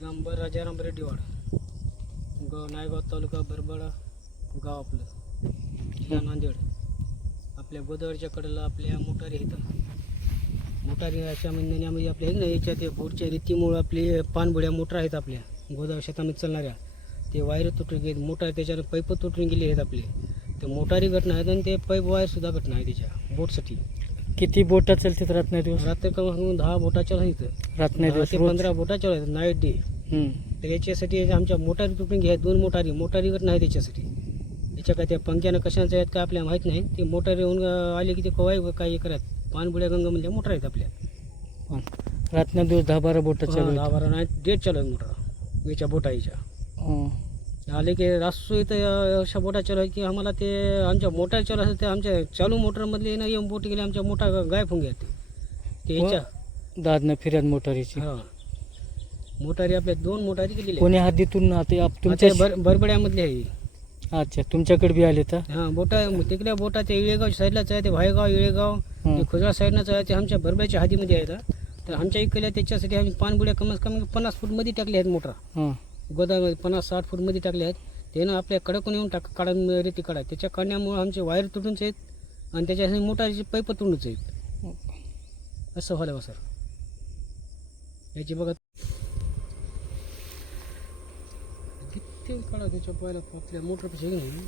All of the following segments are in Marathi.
दिगंबर राजाराम रेड्डीवाड. गाव नायगाव तालुका बरबडा गाव आपलं. जिल्हा नांदेड. आपल्या गोदावरीच्या कडेला आपल्या मोटारी आहेत मोटारी अशा महिन्यामध्ये आपल्या आहेत ना याच्या ते बोरच्या रीतीमुळं आपले पाणबुड्या मोटर आहेत आपल्या. गोदावरी शेतामध्ये चालणाऱ्या. ते वायर तुटून गेले मोटार त्याच्यानं पैप तुटून गेले आहेत आपले. ते मोटारी घटना आहेत आणि ते पैप वायरसुद्धा घटना आहे त्याच्या बोटसाठी. किती बोटा चालतात रात्र दिवस? रात्री कमी दहा बोटाच्या आहेत. रात्र पंधरा बोटाच्या आहेत नाईट डे. तर याच्यासाठी आमच्या मोटारी तुटून घ्या दोन मोटारी मोटारी गट नाही त्याच्यासाठी. याच्या काय त्या पंख्यानं कशाचं आहेत काय आपल्याला माहीत नाही. ते मोटारी येऊन आले की ते कवाय काय करत. पानबुड्या गंगामधल्या मोटर आहेत आपल्या. रात्र दिवस दहा बारा बोटा चालू दहा. बारा नाही डेट चालू आहेत मोटर. याच्या बोटा याच्या. हं. आले की रासू इथं अशा बोटा चालू आहेत की आम्हाला ते आमच्या मोटार चालू असतात ते आमच्या चालू मोटरमधले ना येऊन बोट गेले आमच्या मोठा गायब होऊन गेल्या ते. याच्या. दादनं फिर्याद मोटारीची. हा. मोटारी आपल्या दोन मोटारी गेलेल्या कोणी हद्दीतून आता आप- तुमच्या तुमच्या बर बरबड्यामधले आहे. अच्छा तुमच्याकडे बी आले तर? हा बोटा तिकडल्या बोटा ते इळेगाव साईडलाच आहे ते भायगाव इळेगाव हं. ते खुजरा साईडनंच आहे ते आमच्या बरबड्याच्या हदीमध्ये आहेत हा. तर आमच्या इकडल्या त्याच्यासाठी आम्ही पानबुड्या कमीत कमी पन्नास फूटमध्ये टाकल्या आहेत मोटर. हं. गोदामध्ये पन्नास साठ फूटमध्ये टाकल्या आहेत. त्यानं आपल्या कडकून येऊन टाक काढा रेती काढा. त्याच्या काढण्यामुळे आमचे वायर तुटूनच आहेत आणि त्याच्या मोटारचे पैप तुटूनच आहेत. असं व्हायला बा सर याची बघा किती काढा त्याच्या पहिला आपल्या मोटरपेक्षा नाही?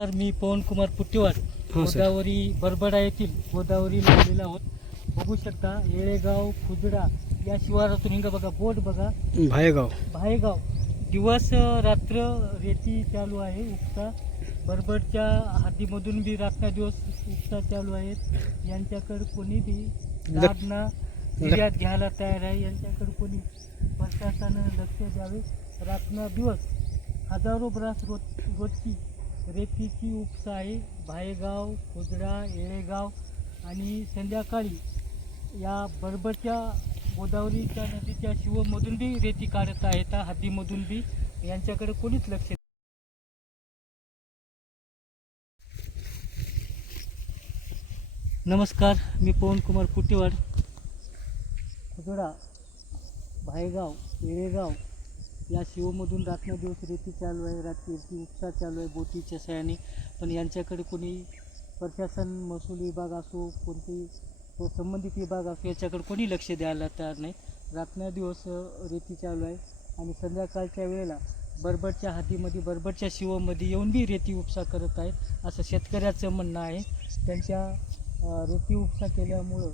तर मी पवन कुमार पुट्टीवाड हां गोदावरी बरबडा येथील गोदावरीला आलेलो आहोत. बघू शकता येळेगाव खुजडा या शिवारातून हिंग बघा बोट बघा. भायगाव. भायगाव. दिवस रात्र रेती चालू आहे उपसा बरबडच्या हद्दीमधून बी रात्र दिवस उपसा चालू आहेत. यांच्याकडे कोणी बी लक- लाभना घ्यायला तयार आहे. यांच्याकडे कोणी प्रशासनानं लक्ष द्यावे. रात्र दिवस हजारो ब्रास रोज रोजची रेतीची उपसा आहे. भायगाव खोजडा येळेगाव आणि संध्याकाळी या बरबरच्या गोदावरीच्या नदीच्या शिवमधून बी रेती काढत आहेत. हद्दीमधून बी यांच्याकडे कोणीच लक्ष नमस्कार मी पवन कुमार कुटेवाड. खुजडा भायगाव येळेगाव या शिवमधून रात्र दिवस रेती चालू आहे. रात्री रेती उपसा चालू आहे बोटीच्या सहाय्याने पण यांच्याकडे कोणी प्रशासन महसूल विभाग असो कोणती तो संबंधित विभाग असो याच्याकडे कोणी लक्ष द्यायला तयार नाही रात्र दिवस रेती चालू आहे आणि संध्याकाळच्या वेळेला बरबडच्या हातीमध्ये बरबडच्या शिवामध्ये येऊन बी रेती उपसा करत आहेत असं शेतकऱ्याचं म्हणणं आहे. त्यांच्या रेती उपसा केल्यामुळं